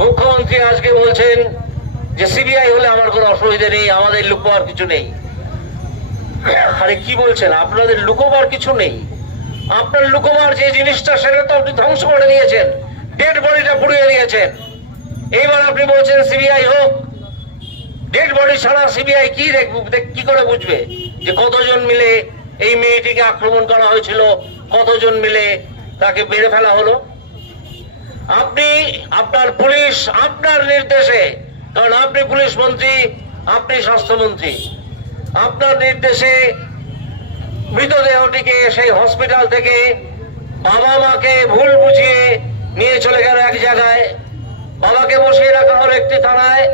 মুখ্যমন্ত্রী আজকে বলছেন যে সিবিআই হলে আমার কোনো অসুবিধা নেই, আমাদের লুকোবার কিছু নেই। আরে কি বলছেন? আপনাদের লুকোবার কিছু নেই। আপনার লুকোবার যে জিনিসটা সেটা তো আপনি ধ্বংস করে দিয়েছেন, ডেড বডিটা পুড়িয়ে দিয়েছেন। এইবার আপনি বলছেন সিবিআই হোক। ডেড বডি ছাড়া সিবিআই কি কি করে বুঝবে যে কতজন মিলে এই মেয়েটিকে আক্রমণ করা হয়েছিল, কতজন মিলে তাকে মেরে ফেলা হলো? আপনি আপনার পুলিশ আপনার নির্দেশে, কারণ আপনি পুলিশ মন্ত্রী, আপনি স্বাস্থ্যমন্ত্রী, আপনার নির্দেশে মৃতদেহটিকে সেই হসপিটাল থেকে বাবা মাকে ভুল বুঝিয়ে নিয়ে চলে গেল এক জায়গায়। বাবাকে বসিয়ে রাখা হলো একটি থানায়,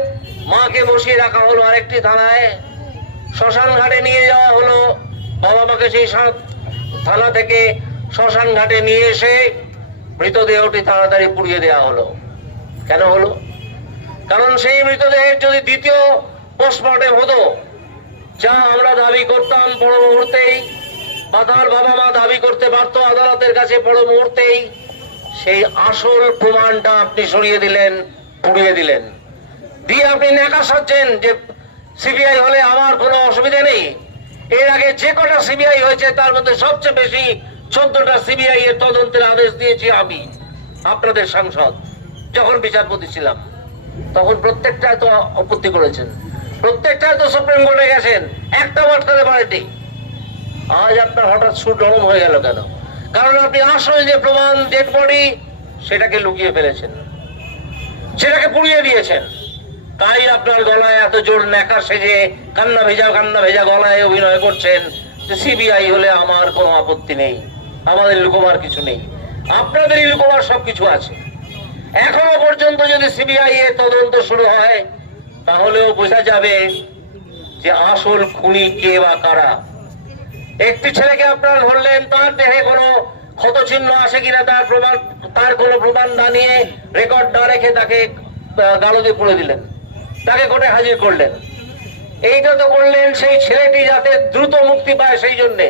মাকে বসিয়ে রাখা হলো আরেকটি থানায়। শ্মশান ঘাটে নিয়ে যাওয়া হলো, বাবা মাকে সেই থানা থেকে শ্মশান ঘাটে নিয়ে এসে মৃতদেহটি তাড়াতাড়ি পুড়িয়ে দেওয়া হলো। কেন হলো? কারণ সেই মৃতদেহের যদি দ্বিতীয় পোস্টমর্টেম হতো, যা আমরা দাবি করতাম পর মুহূর্তেই, বা তার বাবা মা দাবি করতে পারতো আদালতের কাছে পর মুহূর্তেই, সেই আসল প্রমাণটা আপনি সরিয়ে দিলেন, পুড়িয়ে দিলেন। দিয়ে আপনি নেকা সাজছেন যে সিবিআই হলে আমার কোনো অসুবিধা নেই। এর আগে যে কটা সিবিআই হয়েছে তার মধ্যে সবচেয়ে বেশি 14টা সিবিআই এর তদন্তের আদেশ দিয়েছি আমি, আপনাদের সাংসদ, যখন বিচারপতি ছিলাম। তখন প্রত্যেকটায় তো আপত্তি করেছেন, প্রত্যেকটায় তো সুপ্রিম কোর্টে গেছেন, একটা আটকাতে পারেনি। আজ আপনার হঠাৎ সুর নরম হয়ে গেল কেন? কারণ আপনি আসলে যে প্রমাণ ডেড বডি সেটাকে লুকিয়ে ফেলেছেন, সেটাকে পুড়িয়ে দিয়েছেন। তাই আপনার গলায় এত জোর নেকা সেজে কান্না ভেজা গলায় অভিনয় করছেন যে সিবিআই হলে আমার কোনো আপত্তি নেই, আমাদের লুকোবার কিছু নেই। আপনাদেরই লুকোবার সবকিছু আছে। এখনো পর্যন্ত যদি সিবিআই এর তদন্ত শুরু হয় তাহলেও বোঝা যাবে যে আসল খুনি কে বা কারা। একটি ছেলেকে আপনারা ধরলেন, তার দেহে কোনো ক্ষত চিহ্ন আছে কিনা তার কোনো প্রমাণ না নিয়ে, রেকর্ড না রেখে তাকে গালদে পুড়ে দিলেন, তাকে কোর্টে হাজির করলেন। এইটা তো করলেন সেই ছেলেটি যাতে দ্রুত মুক্তি পায়, সেই জন্যে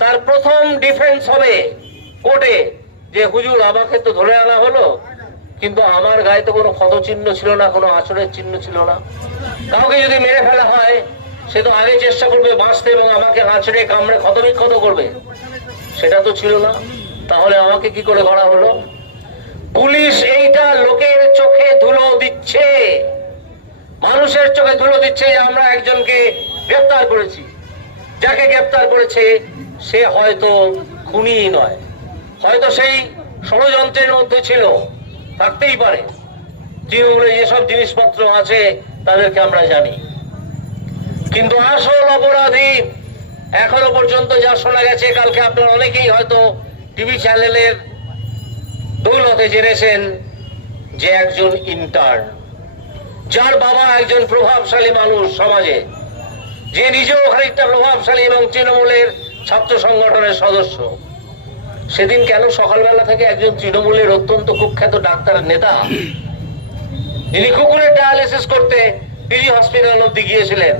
তার প্রথম ডিফেন্স হবে কোর্টে যে হুজুর আমাকে তো ধরে আনা হলো, কিন্তু আমার গায়ে তো কোনো ক্ষত চিহ্ন ছিল না, কোনো আচরের চিহ্ন ছিল না। কাউকে যদি মেরে ফেলা হয় সে তো আগে চেষ্টা করবে বাঁচতে এবং আমাকে আঁচড়ে কামড়ে ক্ষতবিক্ষত করবে, সেটা তো ছিল না। তাহলে আমাকে কি করে ধরা হলো? পুলিশ এইটা লোকের চোখে ধুলো দিচ্ছে, মানুষের চোখে ধুলো দিচ্ছে যে আমরা একজনকে গ্রেফতার করেছি। যাকে গ্রেফতার করেছে সে হয়তো খুনি নয়, হয়তো সেই ষড়যন্ত্রের মধ্যে ছিল, থাকতেই পারে। তৃণমূলে যেসব জিনিসপত্র আছে তাদেরকে আমরা জানি, কিন্তু আসল অপরাধী এখনো পর্যন্ত যা শোনা গেছে, কালকে আপনারা অনেকেই হয়তো টিভি চ্যানেলের দৌলতে জেনেছেন যে একজন ইন্টার্ন, যার বাবা একজন প্রভাবশালী মানুষ সমাজে, যে নিজেও খানিকটা প্রভাবশালী এবং তৃণমূলের ছাত্র সংগঠনের সদস্য। সেদিন কেন সকালবেলা থেকে একজন তৃণমূলের অত্যন্ত কুখ্যাত ডাক্তার নেতা, যিনি কুকুরের ডায়ালিসিস করতে পিজি হসপিটাল অব্দি গিয়েছিলেন,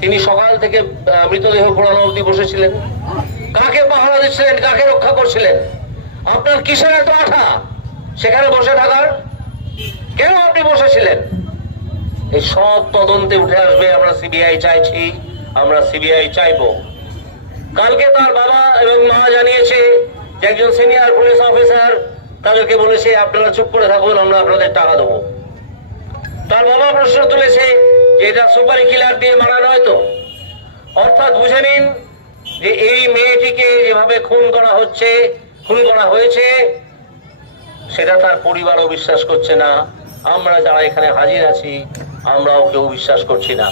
তিনি সকাল থেকে মৃতদেহ পোড়ানো অব্দি বসেছিলেন? কাকে পাহারা দিচ্ছিলেন, কাকে রক্ষা করছিলেন? আপনার কিসের এত আঠা সেখানে বসে থাকার? কেন আপনি বসেছিলেন? এই সব তদন্তে উঠে আসবে। আমরা সিবিআই চাইছি, আমরা সিবিআই চাইবো। কালকে তার বাবা এবং মা জানিয়েছে যে একজন সিনিয়র পুলিশ অফিসার তাদেরকে বলেছে আপনারা চুপ করে থাকুন, আমরা আপনাদের টাকা দেবো। তার বাবা প্রশ্ন তুলেছে যে এটা সুপারি কিলার দিয়ে মারা নয় তো? অর্থাৎ বুঝে নিন যে এই মেয়েটিকে যেভাবে খুন করা হয়েছে সেটা তার পরিবারও বিশ্বাস করছে না, আমরা যারা এখানে হাজির আছি আমরাও কেউ বিশ্বাস করছি না।